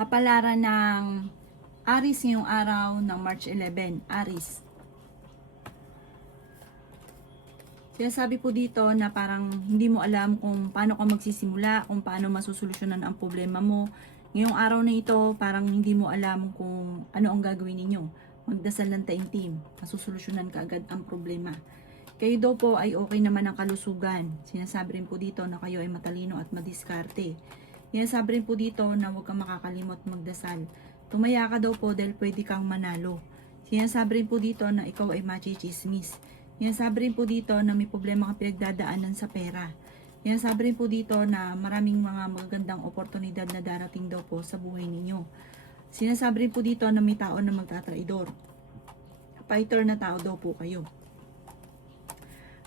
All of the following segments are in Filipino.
Kapalaran ng Aries ngayong araw ng March 11. Aries. Sinasabi po dito na parang hindi mo alam kung paano ka magsisimula, kung paano masusolusyonan ang problema mo. Ngayong araw na ito, parang hindi mo alam kung ano ang gagawin ninyo. Magdasal ng taimtim, masusolusyonan ka agad ang problema. Kayo daw po ay okay naman ang kalusugan. Sinasabi rin po dito na kayo ay matalino at madiskarte. Sinasabi rin po dito na huwag kang makakalimot magdasal. Tumaya ka daw po dahil pwede kang manalo. Sinasabi rin po dito na ikaw ay machichismis. Sinasabi rin po dito na may problema kang pinagdadaanan sa pera. Sinasabi rin po dito na maraming mga magagandang oportunidad na darating daw po sa buhay ninyo. Sinasabi rin po dito na may tao na magtatraidor. Fighter na tao daw po kayo.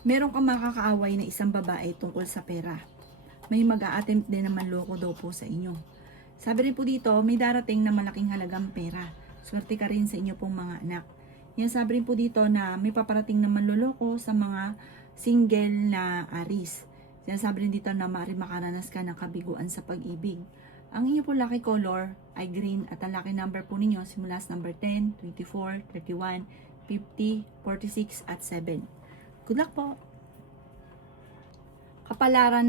Meron kang makakaaway na isang babae tungkol sa pera. May mag-a-attempt din naman loko daw po sa inyo. Sabi rin po dito, may darating na malaking halagang pera. Swerte ka rin sa inyo pong mga anak. Yan sabi rin po dito na may paparating na manloloko sa mga single na Aries. Sinasabi rin dito na maaari makaranas ka ng kabiguan sa pag-ibig. Ang inyo po lucky color ay green at ang lucky number po ninyo simula sa number 10, 24, 31, 50, 46 at 7. Good luck po! Kapalaran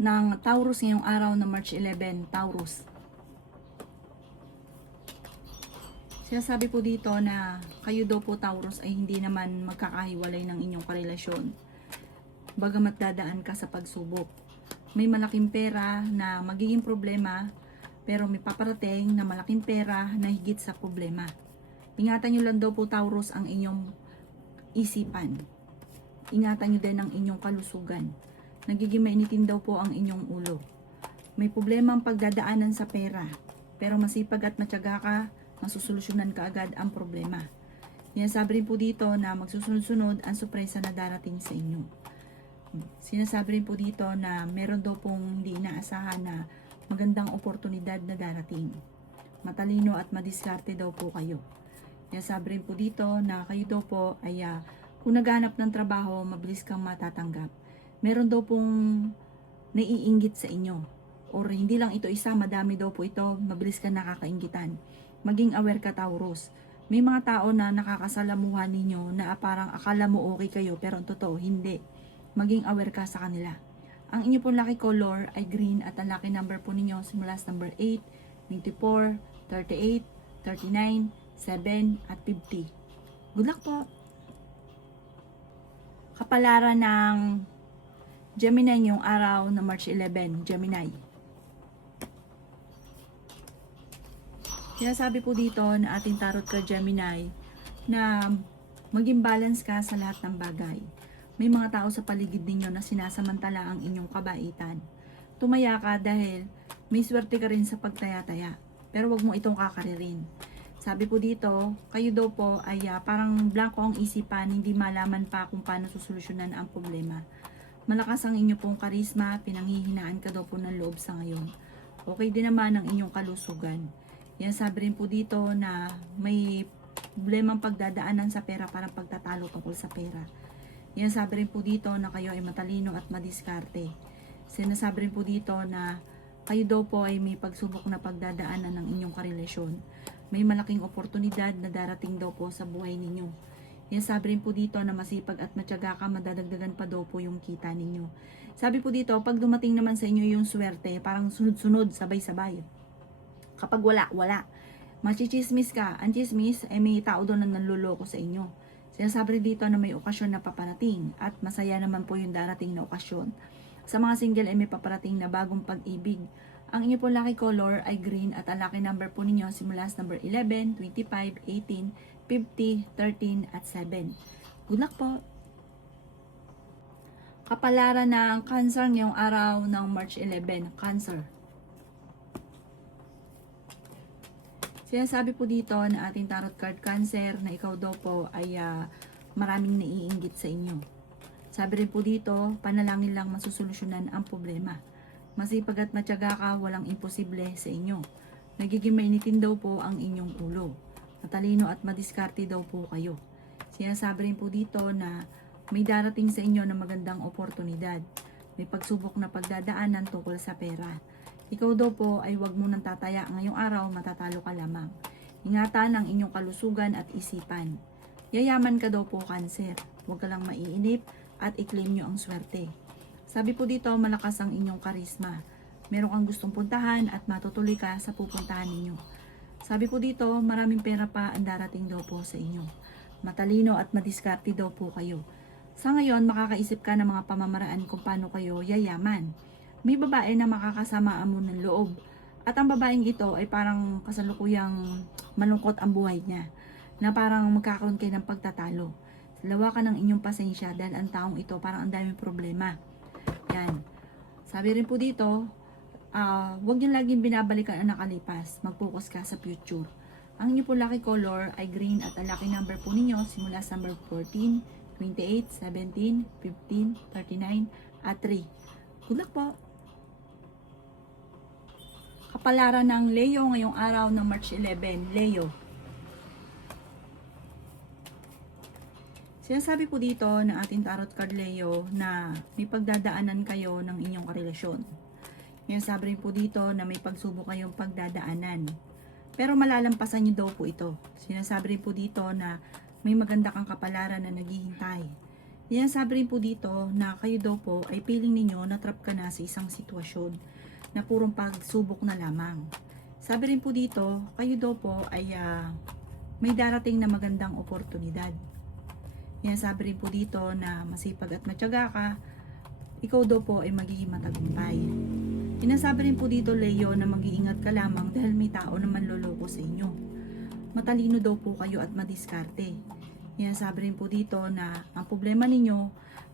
ng Taurus ngayong araw na March 11, Taurus. Sinasabi po dito na kayo daw po Taurus ay hindi naman magkakahiwalay ng inyong karelasyon. Bagamat dadaan ka sa pagsubok. May malaking pera na magiging problema, pero may paparating na malaking pera na higit sa problema. Ingatan nyo lang daw po Taurus ang inyong isipan. Ingatan nyo din ang inyong kalusugan. Nagiging mainitin daw po ang inyong ulo. May problema ang pagdadaanan sa pera, pero masipag at matyaga ka, masusolusyonan ka agad ang problema. Sinasabi rin po dito na magsusunod-sunod ang sorpresa na darating sa inyo. Sinasabi rin po dito na meron daw pong hindi inaasahan na magandang oportunidad na darating. Matalino at madiskarte daw po kayo. Sinasabi rin po dito na kayo daw po ay kung naghanap ng trabaho, mabilis kang matatanggap. Meron daw pong naiinggit sa inyo. Or hindi lang ito isa, madami daw po ito, mabilis kang nakakainggitan. Maging aware ka Taurus. May mga tao na nakakasalamuhan ninyo na parang akala mo okay kayo pero ang totoo hindi. Maging aware ka sa kanila. Ang inyo pong lucky color ay green at ang lucky number po ninyo simula sa number 8, 24, 38, 39, 7 at 50. Good luck po! Kapalaran ng Gemini ngayong araw na March 11, Gemini. Sinasabi po dito na ating tarot card Gemini na maging balance ka sa lahat ng bagay. May mga tao sa paligid ninyo na sinasamantala ang inyong kabaitan. Tumaya ka dahil may swerte ka rin sa pagtaya-taya. Pero wag mo itong kakaririn. Sabi po dito, kayo daw po ay parang blanco ang isipan, hindi malaman pa kung paano susolusyonan ang problema. Malakas ang inyo pong karisma, pinanghihinaan ka daw po ng loob sa ngayon. Okay din naman ang inyong kalusugan. Yan sabi rin po dito na may problemang pagdadaanan sa pera, parang pagtatalo tungkol sa pera. Yan sabi rin po dito na kayo ay matalino at madiskarte. Sinasabi rin po dito na kayo daw po ay may pagsubok na pagdadaanan ng inyong karelasyon. May malaking oportunidad na darating daw po sa buhay ninyo. Yan sabi rin po dito na masipag at matyaga ka, madadagdagan pa daw po yung kita ninyo. Sabi po dito, pag dumating naman sa inyo yung swerte, parang sunod-sunod, sabay-sabay. Kapag wala, wala. Machichismis ka. Ang chismis, may tao doon na nanluloko sa inyo. Sinasabi rin dito na may okasyon na paparating at masaya naman po yung darating na okasyon. Sa mga single ay may paparating na bagong pag-ibig. Ang inyo po lucky color ay green at ang lucky number po ninyo simula sa number 11, 25, 18, 50, 13 at 7. Good luck po! Kapalaran ng Cancer ngayong araw ng March 11, Cancer. Sinasabi po dito na ating tarot card Cancer na ikaw daw po ay maraming naiinggit sa inyo. Sabi rin po dito, panalangin lang masusolusyonan ang problema. Masipag at matyaga ka, walang imposible sa inyo. Nagiging mainitin daw po ang inyong ulo. Matalino at madiskarte daw po kayo. Sinasabi rin po dito na may darating sa inyo na magandang oportunidad. May pagsubok na pagdadaanan tungkol sa pera. Ikaw daw po ay huwag mo nang tataya ngayong araw, matatalo ka lamang. Ingatan ang inyong kalusugan at isipan. Yayaman ka daw po, Cancer. Huwag ka lang maiinip at i-claim nyo ang swerte. Sabi po dito, malakas ang inyong karisma. Meron kang gustong puntahan at matutuloy ka sa pupuntahan ninyo. Sabi po dito, maraming pera pa ang darating daw po sa inyo. Matalino at madiskarte daw po kayo. Sa ngayon, makakaisip ka ng mga pamamaraan kung paano kayo yayaman. May babae na makakasamaan mo ng loob. At ang babaeng ito ay parang kasalukuyang malungkot ang buhay niya. Na parang magkakaroon kayo ng pagtatalo. Lawakan ng inyong pasensya dahil ang taong ito parang ang daming problema. Yan. Sabi rin po dito, huwag niyo laging binabalikan ang nakalipas. Mag-focus ka sa future. Ang inyo po lucky color ay green at ang lucky number po ninyo simula sa number 14, 28, 17, 15, 39, at 3. Good luck po! Kapalaran ng Leo ngayong araw ng March 11. Leo. Sinasabi po dito ng ating tarot card Leo na may pagdadaanan kayo ng inyong karelasyon. Sinasabi rin po dito na may pagsubok kayong pagdadaanan. Pero malalampasan nyo daw po ito. Sinasabi rin po dito na may maganda kang kapalaran na naghihintay. Sinasabi rin po dito na kayo daw po ay feeling ninyo na trap ka na sa isang sitwasyon na purong pagsubok na lamang. Sabi rin po dito, kayo daw po ay may darating na magandang oportunidad. Sinasabi rin po dito na masipag at matyaga ka, ikaw daw po ay magiging matagumpay. Sinasabi rin po dito Leo na mag-iingat ka lamang dahil may tao na manloloko sa inyo. Matalino daw po kayo at madiskarte. Sinasabi rin po dito na ang problema ninyo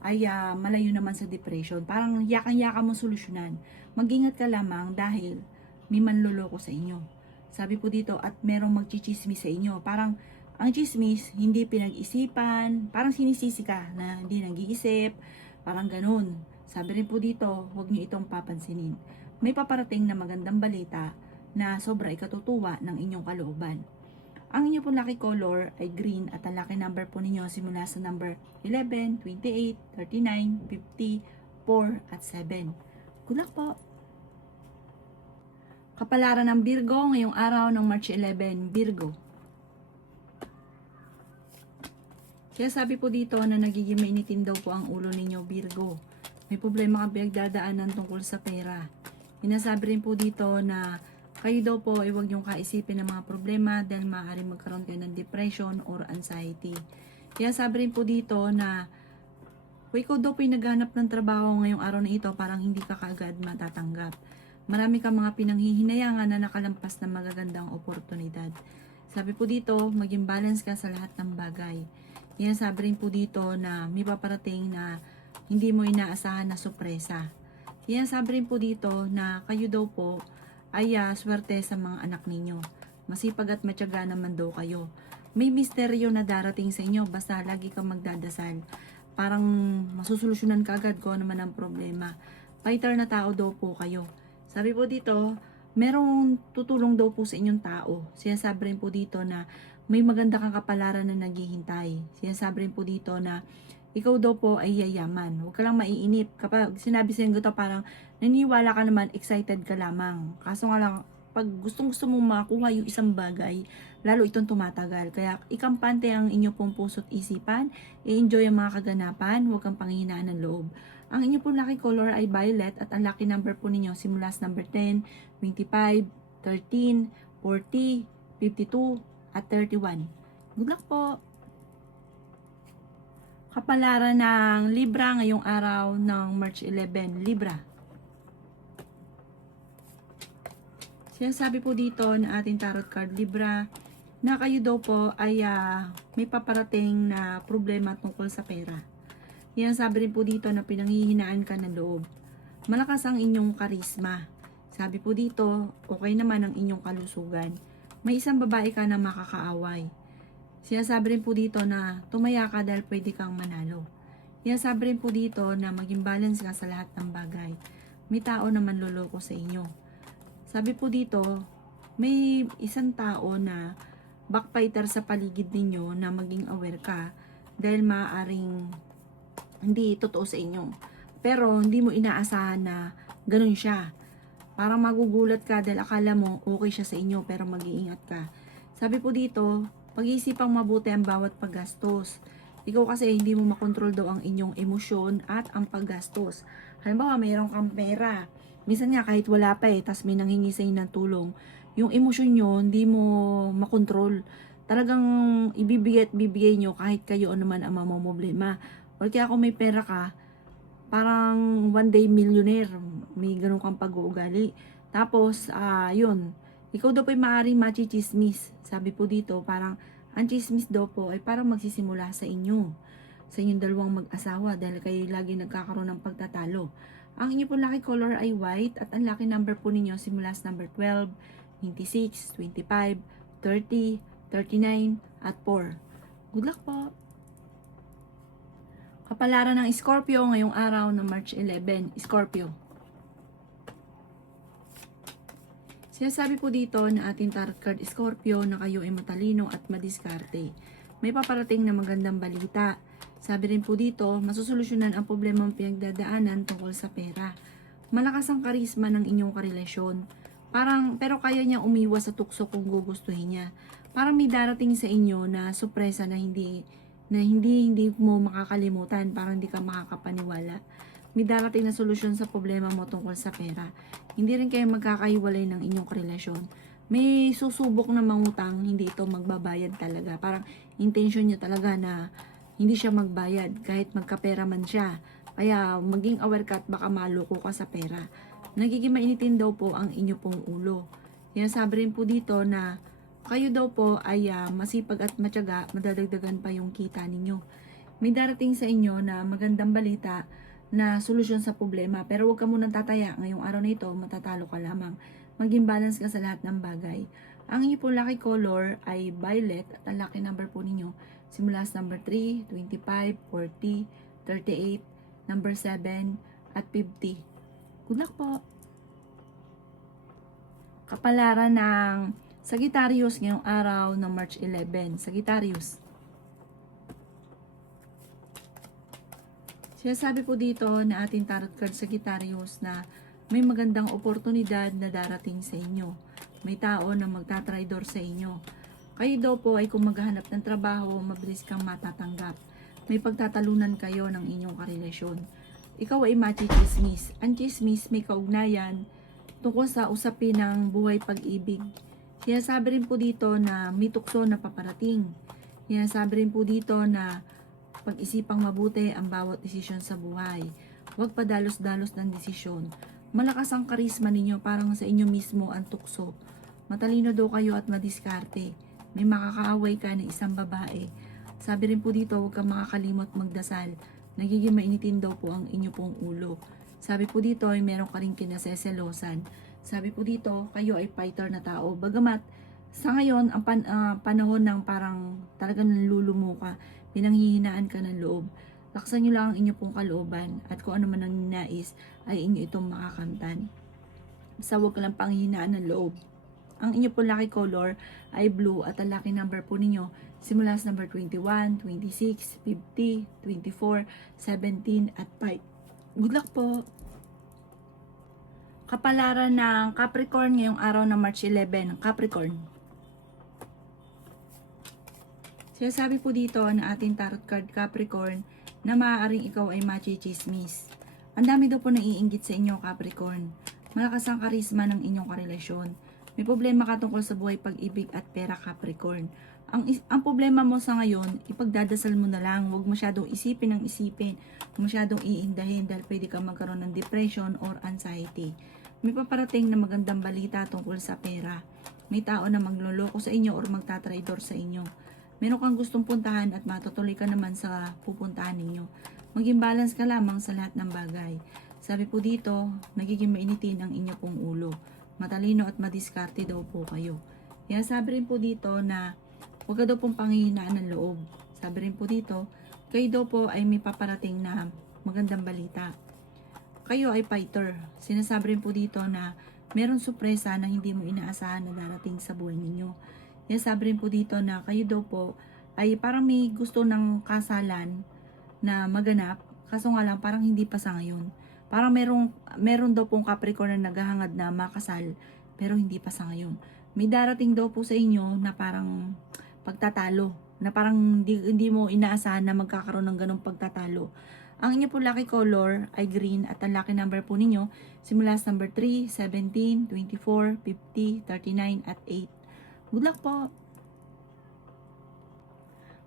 ay malayo naman sa depression. Parang yakang-yaka mo solusyonan. Mag-ingat ka lamang dahil may manloloko sa inyo. Sabi po dito at merong magchichismis sa inyo. Parang ang chismis hindi pinag-isipan. Parang sinisisi ka na hindi nag-iisip. Parang ganun. Sabi rin po dito, huwag niyo itong papansinin. May paparating na magandang balita na sobra ikatutuwa ng inyong kalooban. Ang inyo pong lucky color ay green at ang lucky number po ninyo simula sa number 11, 28, 39, 50, 4, at 7. Good luck po! Kapalaran ng Virgo ngayong araw ng March 11, Virgo. Kaya sabi po dito na nagiging mainitin daw po ang ulo ninyo, Virgo. May problema kang pinagdadaanan tungkol sa pera. Sinasabi rin po dito na kayo daw po ay huwag niyong kaisipin ng mga problema dahil maaaring magkaroon kayo ng depression or anxiety. Kaya sabi rin po dito na kung ikaw daw po ay naghanap ng trabaho ngayong araw na ito, parang hindi ka kaagad matatanggap. Marami kang mga pinanghihinayangan na nakalampas ng magagandang oportunidad. Sabi po dito, maging balance ka sa lahat ng bagay. Kaya sabi rin po dito na may paparating na hindi mo inaasahan na sorpresa. Kaya sabi rin po dito na kayo daw po ay swerte sa mga anak ninyo. Masipag at matyaga naman daw kayo. May misteryo na darating sa inyo basta lagi kang magdadasal. Parang masusolusyonan ka agad ko naman ang problema. Fighter na tao daw po kayo. Sabi po dito, merong tutulong daw po sa inyong tao. Sinasabi rin po dito na may maganda kang kapalaran na naghihintay. Sinasabi rin po dito na ikaw daw po ay yayaman. Huwag ka lang maiinip. Kapag sinabi sa inyo ito, parang naniwala ka naman, excited ka lamang. Kaso nga lang, pag gustong-gusto mong makuha yung isang bagay, lalo itong tumatagal. Kaya ikampante ang inyo pong puso't isipan, i-enjoy ang mga kaganapan, huwag kang panghihinaan ng loob. Ang inyo pong lucky color ay violet at ang lucky number po ninyo simula sa number 10, 25, 13, 40, 52, at 31. Good luck po! Kapalaran ng Libra ngayong araw ng March 11, Libra. Sinasabi po dito na ating tarot card Libra na kayo daw po ay may paparating na problema tungkol sa pera. Yan sabi rin po dito na pinanghihinaan ka ng loob. Malakas ang inyong karisma. Sabi po dito, okay naman ang inyong kalusugan. May isang babae ka na makakaaway. Sinasabi rin po dito na tumaya ka dahil pwede kang manalo. Sinasabi rin po dito na maging balance ka sa lahat ng bagay. May tao na manloloko sa inyo. Sabi po dito, may isang tao na backfighter sa paligid ninyo na maging aware ka dahil maaaring hindi totoo sa inyo. Pero hindi mo inaasahan na ganun siya. Parang magugulat ka dahil akala mo okay siya sa inyo pero mag-iingat ka. Sabi po dito, pag-iisipang mabuti ang bawat paggastos. Ikaw kasi hindi mo makontrol daw ang inyong emosyon at ang paggastos. Halimbawa, mayroon kang pera. Minsan nga kahit wala pa tas may nanghingi sa inyo ng tulong. Yung emosyon nyo, hindi mo makontrol. Talagang ibibigay at bibigay nyo kahit kayo ano man ang mamamblema. O kaya kung may pera ka, parang one day millionaire, may ganun kang pag-uugali. Tapos, yun, ikaw daw po ay maaaring machichismis. Sabi po dito, parang ang chismis daw po ay parang magsisimula sa inyo. Sa inyong dalawang mag-asawa dahil kayo lagi nagkakaroon ng pagtatalo. Ang inyo po lucky color ay white at ang lucky number po ninyo simula sa number 12, 26, 25, 30, 39, at 4. Good luck po! Kapalaran ng Scorpio ngayong araw ng March 11. Scorpio. Sinasabi po dito na ating tarot card Scorpio na kayo ay matalino at madiskarte. May paparating na magandang balita. Sabi rin po dito, masusolusyonan ang problemang pinagdadaanan tungkol sa pera. Malakas ang karisma ng inyong karelasyon. Pero kaya niya umiwas sa tukso kung gugustuhin niya. Parang may darating sa inyo na sorpresa na hindi mo makakalimutan, parang hindi ka makakapaniwala. May darating na solusyon sa problema mo tungkol sa pera. Hindi rin kayo magkakaiwalay ng inyong relasyon. May susubok na mangutang, hindi ito magbabayad talaga. Parang intention niya talaga na hindi siya magbayad kahit magkapera man siya. Kaya maging aware ka at baka maloko ka sa pera. Nagiging mainitin daw po ang inyo pong ulo. Kaya sabi rin po dito na kayo daw po ay masipag at matyaga, madadagdagan pa yung kita ninyo. May darating sa inyo na magandang balita na solusyon sa problema. Pero huwag ka munang tataya. Ngayong araw na ito, matatalo ka lamang. Maging balance ka sa lahat ng bagay. Ang inyo po lucky color ay violet at ang lucky number po ninyo simula sa number 3, 25, 40, 38, number 7, at 50. Good luck po! Kapalaran ng Sagittarius ngayong araw ng March 11. Sagittarius. Sinasabi po dito na ating tarot card Sagittarius na may magandang oportunidad na darating sa inyo. May tao na magtatraidor sa inyo. Kayo daw po ay kung maghahanap ng trabaho, mabilis kang matatanggap. May pagtatalunan kayo ng inyong karelasyon. Ikaw ay machichismis. Ang chismis may kaugnayan tungkol sa usapin ng buhay pag-ibig. Sinasabi rin po dito na may tukso na paparating. Sinasabi rin po dito na pag-isipang mabuti ang bawat desisyon sa buhay. Huwag padalos-dalos ng desisyon. Malakas ang karisma ninyo, parang sa inyo mismo ang tukso. Matalino daw kayo at madiskarte. May makakaaway ka na isang babae. Sabi rin po dito, huwag kang makakalimot magdasal. Nagiging mainitin daw po ang inyo pong ulo. Sabi po dito ay meron ka rin kinaseselosan. Sabi po dito, kayo ay fighter na tao. Bagamat sa ngayon, ang panahon ng parang talagang nalulumo ka, pinanghihinaan ka ng loob. Laksan nyo lang ang inyo pong kalooban at kung ano man ang nais ay inyo itong makakamtan. Basta huwag ka lang panghihinaan ng loob. Ang inyo po lucky color ay blue at ang lucky number po ninyo simula sa number 21, 26, 50, 24, 17, at 5. Good luck po! Kapalaran ng Capricorn ngayong araw ng March 11. Capricorn. Sinasabi po dito na ating tarot card Capricorn na maaaring ikaw ay machichismis. Ang dami daw po naiinggit sa inyo Capricorn. Malakas ang karisma ng inyong karelasyon. May problema ka tungkol sa buhay pag-ibig at pera Capricorn. Ang problema mo sa ngayon, ipagdadasal mo na lang. Huwag masyadong isipin ng isipin. Huwag masyadong iindahin dahil pwede ka magkaroon ng depression or anxiety. May paparating na magandang balita tungkol sa pera. May tao na magloloko sa inyo or magtatraidor sa inyo. Meron kang gustong puntahan at matutuloy ka naman sa pupuntahan ninyo. Maging balance ka lamang sa lahat ng bagay. Sabi po dito, nagiging mainitin ang inyo pong ulo. Matalino at madiskarte daw po kayo. Kaya sabi rin po dito na huwag ka daw pong panghihinaan ng loob. Sabi rin po dito, kayo daw po ay may paparating na magandang balita. Kayo ay fighter. Sinasabi rin po dito na meron sorpresa na hindi mo inaasahan na darating sa buhay ninyo. Kaya sabi rin po dito na kayo daw po ay parang may gusto ng kasalan na maganap. Kaso nga lang parang hindi pa sa ngayon. Parang meron daw pong Capricorn na naghahangad na makasal, pero hindi pa sa ngayon. May darating daw po sa inyo na parang pagtatalo, na parang hindi mo inaasahan na magkakaroon ng ganong pagtatalo. Ang inyo po lucky color ay green at ang lucky number po ninyo simula sa number 3, 17, 24, 50, 39 at 8. Good luck po!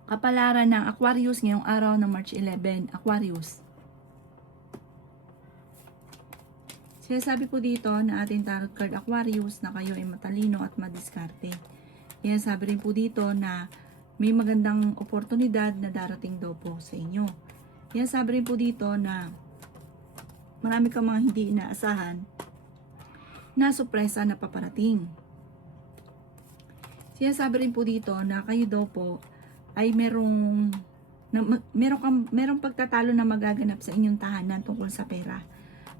Kapalaran ng Aquarius ngayong araw ng March 11, Aquarius. Sinasabi po dito na ating tarot card Aquarius na kayo ay matalino at madiskarte. Sinasabi rin po dito na may magandang oportunidad na darating daw po sa inyo. Sinasabi rin po dito na marami kang mga hindi inaasahan na sorpresa na paparating. Sinasabi rin po dito na kayo daw po ay merong pagtatalo na magaganap sa inyong tahanan tungkol sa pera.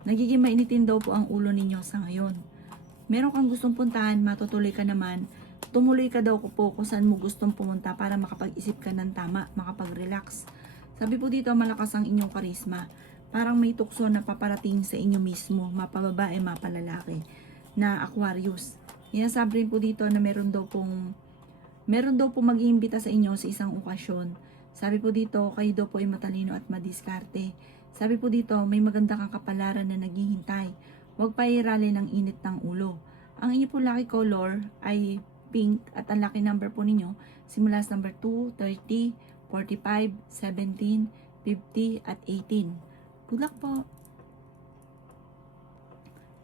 Nagiging mainitin daw po ang ulo ninyo sa ngayon. Meron kang gustong puntahan, matutuloy ka naman. Tumuloy ka daw po kung saan mo gustong pumunta para makapag-isip ka ng tama, makapag-relax. Sabi po dito, malakas ang inyong karisma. Parang may tukso na paparating sa inyo mismo, mapababae, mapalalaki, na Aquarius. Sabi rin po dito na meron daw pong mag-iimbita sa inyo sa isang okasyon. Sabi po dito, kayo daw po ay matalino at madiskarte. Sabi po dito, may maganda kang kapalaran na naghihintay. Huwag pairali ng init ng ulo. Ang inyo po lucky color ay pink at ang lucky number po ninyo simula sa number 2, 30, 45, 17, 50 at 18. Good luck po!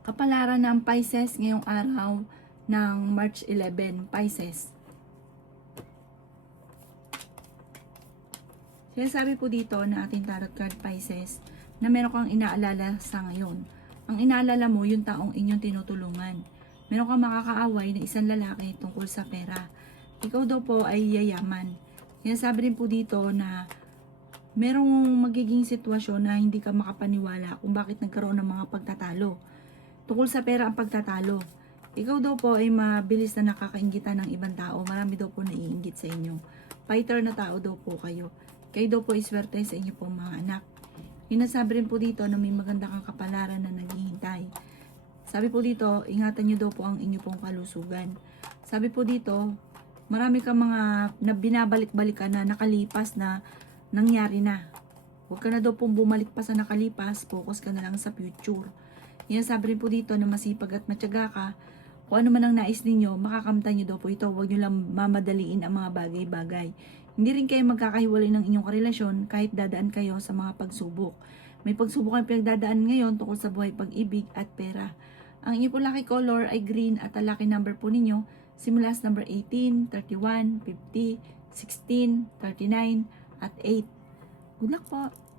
Kapalaran ng Pisces ngayong araw ng March 11, Pisces. Sinasabi po dito na ating tarot card Pisces na meron kang inaalala sa ngayon. Ang inaalala mo yung taong inyong tinutulungan. Meron kang makakaaway na isang lalaki tungkol sa pera. Ikaw daw po ay yayaman. Sinasabi rin po dito na merong magiging sitwasyon na hindi ka makapaniwala kung bakit nagkaroon ng mga pagtatalo. Tungkol sa pera ang pagtatalo. Ikaw daw po ay mabilis na nakakainggitan ng ibang tao. Marami daw po naiinggit sa inyo. Fighter na tao daw po kayo. Kayo daw po iswerte sa inyo pong mga anak. Hinasabi rin po dito na may maganda kang kapalaran na naghihintay. Sabi po dito, ingatan nyo daw po ang inyo pong kalusugan. Sabi po dito, marami kang mga na binabalik-balikan na nakalipas na nangyari na. Huwag ka na daw pong bumalik pa sa nakalipas, focus ka na lang sa future. Hinasabi rin po dito na masipag at matyaga ka. Kung ano man ang nais ninyo, makakamtan nyo daw po ito. Huwag nyo lang mamadaliin ang mga bagay-bagay. Hindi rin kayo magkakahiwalay ng inyong karelasyon kahit dadaan kayo sa mga pagsubok. May pagsubok kayong pinagdadaan ngayon tungkol sa buhay, pag-ibig at pera. Ang inyong po lucky color ay green at ang lucky number po ninyo simula sa number 18, 31, 50, 16, 39 at 8. Good luck po!